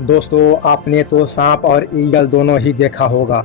दोस्तों, आपने तो सांप और ईगल दोनों ही देखा होगा,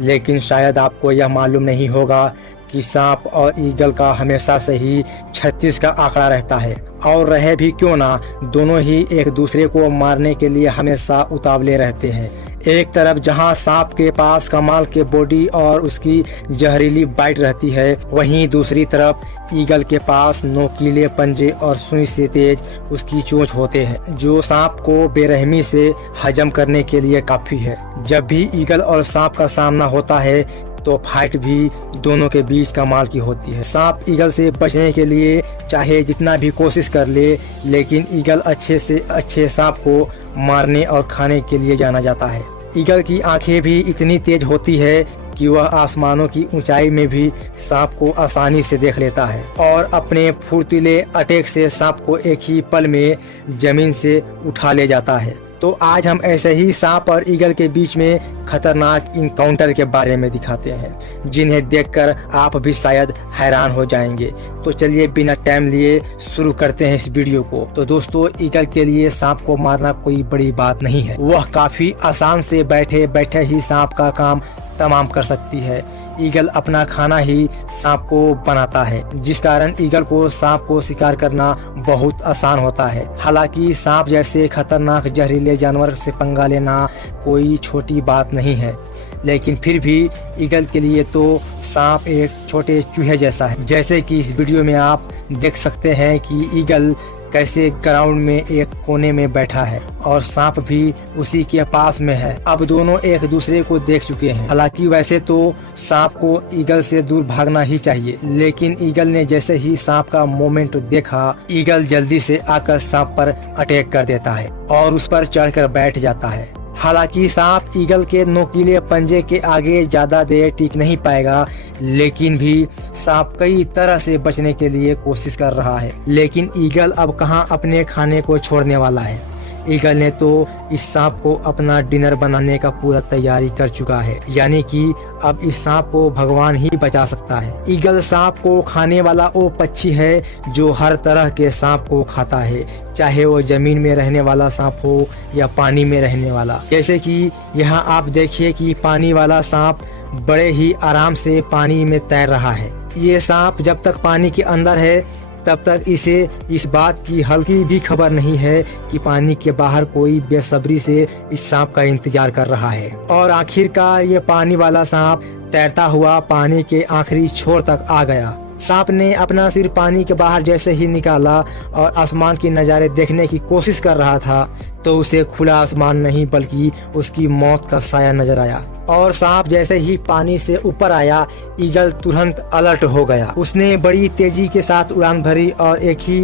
लेकिन शायद आपको यह मालूम नहीं होगा कि सांप और ईगल का हमेशा से ही 36 का आंकड़ा रहता है। और रहे भी क्यों ना, दोनों ही एक दूसरे को मारने के लिए हमेशा उतावले रहते हैं। एक तरफ जहां सांप के पास कमाल के बॉडी और उसकी जहरीली बाइट रहती है, वहीं दूसरी तरफ ईगल के पास नोकीले पंजे और सुई से तेज उसकी चोंच होते हैं, जो सांप को बेरहमी से हजम करने के लिए काफी है। जब भी ईगल और सांप का सामना होता है तो फाइट भी दोनों के बीच कमाल की होती है। सांप ईगल से बचने के लिए चाहे जितना भी कोशिश कर ले, लेकिन ईगल अच्छे से अच्छे सांप को मारने और खाने के लिए जाना जाता है। ईगल की आंखें भी इतनी तेज होती है कि वह आसमानों की ऊंचाई में भी सांप को आसानी से देख लेता है और अपने फुर्तीले अटैक से सांप को एक ही पल में जमीन से उठा ले जाता है। तो आज हम ऐसे ही सांप और ईगल के बीच में खतरनाक इनकाउंटर के बारे में दिखाते हैं, जिन्हें देखकर आप भी शायद हैरान हो जाएंगे। तो चलिए बिना टाइम लिए शुरू करते हैं इस वीडियो को। तो दोस्तों, ईगल के लिए सांप को मारना कोई बड़ी बात नहीं है। वह काफी आसान से बैठे बैठे ही सांप का काम तमाम कर सकती है। ईगल अपना खाना ही सांप को बनाता है, जिस कारण ईगल को सांप को शिकार करना बहुत आसान होता है। हालांकि सांप जैसे खतरनाक जहरीले जानवर से पंगा लेना कोई छोटी बात नहीं है, लेकिन फिर भी ईगल के लिए तो सांप एक छोटे चूहे जैसा है। जैसे कि इस वीडियो में आप देख सकते हैं कि ईगल कैसे ग्राउंड में एक कोने में बैठा है और सांप भी उसी के पास में है। अब दोनों एक दूसरे को देख चुके हैं। हालांकि वैसे तो सांप को ईगल से दूर भागना ही चाहिए, लेकिन ईगल ने जैसे ही सांप का मोमेंट देखा, ईगल जल्दी से आकर सांप पर अटैक कर देता है और उस पर चढ़कर बैठ जाता है। हालांकि सांप ईगल के नोकीले पंजे के आगे ज्यादा देर टिक नहीं पाएगा, लेकिन भी सांप कई तरह से बचने के लिए कोशिश कर रहा है। लेकिन ईगल अब कहां अपने खाने को छोड़ने वाला है। ईगल ने तो इस सांप को अपना डिनर बनाने का पूरा तैयारी कर चुका है, यानी कि अब इस सांप को भगवान ही बचा सकता है। ईगल सांप को खाने वाला वो पक्षी है जो हर तरह के सांप को खाता है, चाहे वो जमीन में रहने वाला सांप हो या पानी में रहने वाला। जैसे कि यहाँ आप देखिए कि पानी वाला सांप बड़े ही आराम से पानी में तैर रहा है। ये सांप जब तक पानी के अंदर है तब तक इसे इस बात की हल्की भी खबर नहीं है कि पानी के बाहर कोई बेसब्री से इस सांप का इंतजार कर रहा है। और आखिरकार ये पानी वाला सांप तैरता हुआ पानी के आखिरी छोर तक आ गया। सांप ने अपना सिर पानी के बाहर जैसे ही निकाला और आसमान के नज़ारे देखने की कोशिश कर रहा था, तो उसे खुला आसमान नहीं बल्कि उसकी मौत का साया नजर आया। और सांप जैसे ही पानी से ऊपर आया, ईगल तुरंत अलर्ट हो गया। उसने बड़ी तेजी के साथ उड़ान भरी और एक ही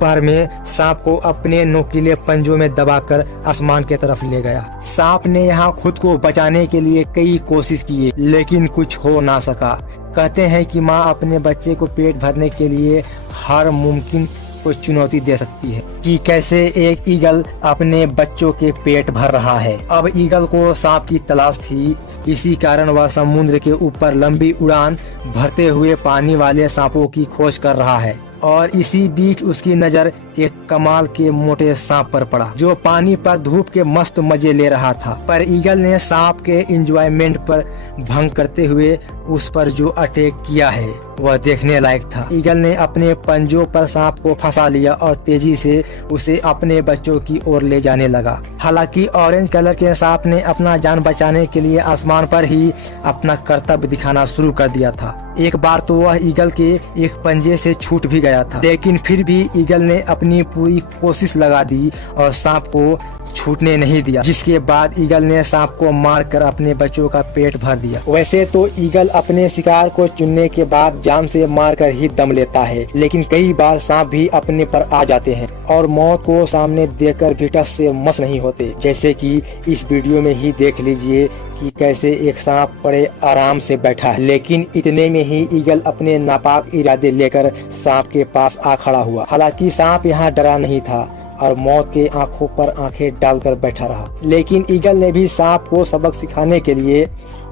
बार में सांप को अपने नोकीले पंजों में दबाकर आसमान की तरफ ले गया। सांप ने यहाँ खुद को बचाने के लिए कई कोशिश की, लेकिन कुछ हो ना सका। कहते हैं कि माँ अपने बच्चे को पेट भरने के लिए हर मुमकिन को चुनौती दे सकती है, कि कैसे एक ईगल अपने बच्चों के पेट भर रहा है। अब ईगल को सांप की तलाश थी, इसी कारण वह समुद्र के ऊपर लंबी उड़ान भरते हुए पानी वाले सांपों की खोज कर रहा है। और इसी बीच उसकी नजर एक कमाल के मोटे सांप पर पड़ा, जो पानी पर धूप के मस्त मजे ले रहा था। पर ईगल ने सांप के एंजॉयमेंट पर भंग करते हुए उस पर जो अटैक किया है वह देखने लायक था। ईगल ने अपने पंजों पर सांप को फंसा लिया और तेजी से उसे अपने बच्चों की ओर ले जाने लगा। हालांकि ऑरेंज कलर के सांप ने अपना जान बचाने के लिए आसमान पर ही अपना कर्तव्य दिखाना शुरू कर दिया था। एक बार तो वह ईगल के एक पंजे से छूट भी गया था, लेकिन फिर भी ईगल ने अपनी पूरी कोशिश लगा दी और सांप को छूटने नहीं दिया, जिसके बाद ईगल ने सांप को मारकर अपने बच्चों का पेट भर दिया। वैसे तो ईगल अपने शिकार को चुनने के बाद जान से मारकर ही दम लेता है, लेकिन कई बार सांप भी अपने पर आ जाते हैं और मौत को सामने देखकर भी टस से मस नहीं होते। जैसे कि इस वीडियो में ही देख लीजिए कि कैसे एक सांप बड़े आराम से बैठा है, लेकिन इतने में ही ईगल अपने नापाक इरादे लेकर सांप के पास आ खड़ा हुआ। हालांकि सांप यहाँ डरा नहीं था और मौत के आंखों पर आंखें डालकर बैठा रहा। लेकिन ईगल ने भी सांप को सबक सिखाने के लिए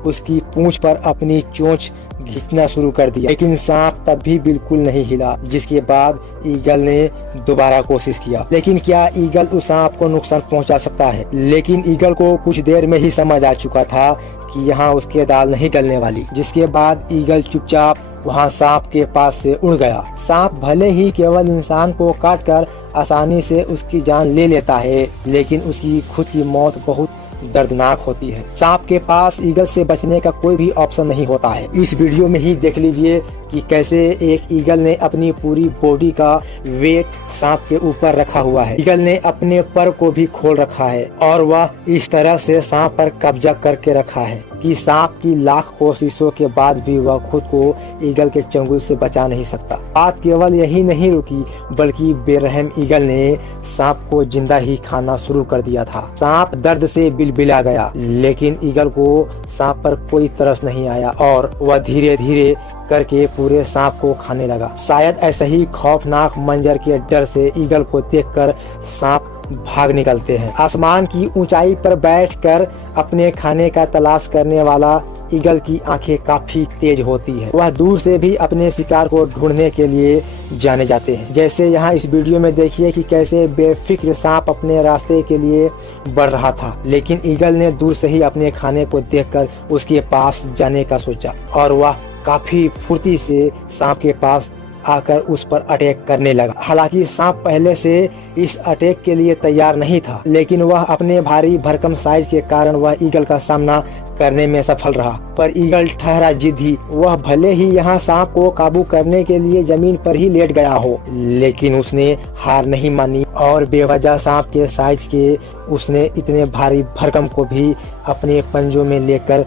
उसकी पूंछ पर अपनी चोंच खींचना शुरू कर दिया, लेकिन सांप तब भी बिल्कुल नहीं हिला। जिसके बाद ईगल ने दोबारा कोशिश किया, लेकिन क्या ईगल उस सांप को नुकसान पहुंचा सकता है? लेकिन ईगल को कुछ देर में ही समझ आ चुका था कि यहाँ उसके दाल नहीं गलने वाली। जिसके बाद ईगल चुपचाप वहाँ सांप के पास से उड़ गया। सांप भले ही केवल इंसान को काटकर आसानी से उसकी जान ले लेता है, लेकिन उसकी खुद की मौत बहुत दर्दनाक होती है। सांप के पास ईगल से बचने का कोई भी ऑप्शन नहीं होता है। इस वीडियो में ही देख लीजिए कि कैसे एक ईगल ने अपनी पूरी बॉडी का वेट सांप के ऊपर रखा हुआ है। ईगल ने अपने पर को भी खोल रखा है और वह इस तरह से सांप पर कब्जा करके रखा है कि सांप की लाख कोशिशों के बाद भी वह खुद को ईगल के चंगुल से बचा नहीं सकता। बात केवल यही नहीं रुकी, बल्कि बेरहम ईगल ने सांप को जिंदा ही खाना शुरू कर दिया था। सांप दर्द से बिलबिला गया, लेकिन ईगल को सांप पर कोई तरस नहीं आया और वह धीरे धीरे करके पूरे सांप को खाने लगा। शायद ऐसे ही खौफनाक मंजर के डर से ईगल को देखकर सांप भाग निकलते हैं। आसमान की ऊंचाई पर बैठकर अपने खाने का तलाश करने वाला ईगल की आंखें काफी तेज होती है। वह दूर से भी अपने शिकार को ढूंढने के लिए जाने जाते हैं। जैसे यहाँ इस वीडियो में देखिए कि कैसे बेफिक्र सांप अपने रास्ते के लिए बढ़ रहा था, लेकिन ईगल ने दूर से ही अपने खाने को देखकर उसके पास जाने का सोचा और वह काफी फुर्ती से सांप के पास आकर उस पर अटैक करने लगा। हालांकि सांप पहले से इस अटैक के लिए तैयार नहीं था, लेकिन वह अपने भारी भरकम साइज के कारण वह ईगल का सामना करने में सफल रहा। पर ईगल ठहरा जिद्दी। वह भले ही यहाँ सांप को काबू करने के लिए जमीन पर ही लेट गया हो, लेकिन उसने हार नहीं मानी और बेवजह सांप के साइज के उसने इतने भारी भरकम को भी अपने पंजों में लेकर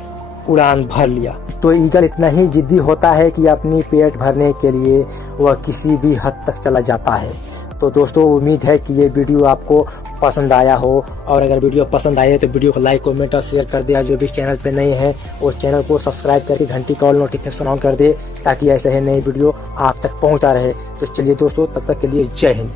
उड़ान भर लिया। तो ईगल इतना ही जिद्दी होता है कि अपनी पेट भरने के लिए वह किसी भी हद तक चला जाता है। तो दोस्तों, उम्मीद है कि ये वीडियो आपको पसंद आया हो, और अगर वीडियो पसंद आए तो वीडियो को लाइक, कमेंट और शेयर कर दे। जो भी चैनल पे नए हैं वो चैनल को सब्सक्राइब करके घंटी का ऑल नोटिफिकेशन ऑन कर दे, ताकि ऐसे ही नई वीडियो आप तक पहुंचता रहे। तो चलिए दोस्तों, तब तक के लिए जय हिंद।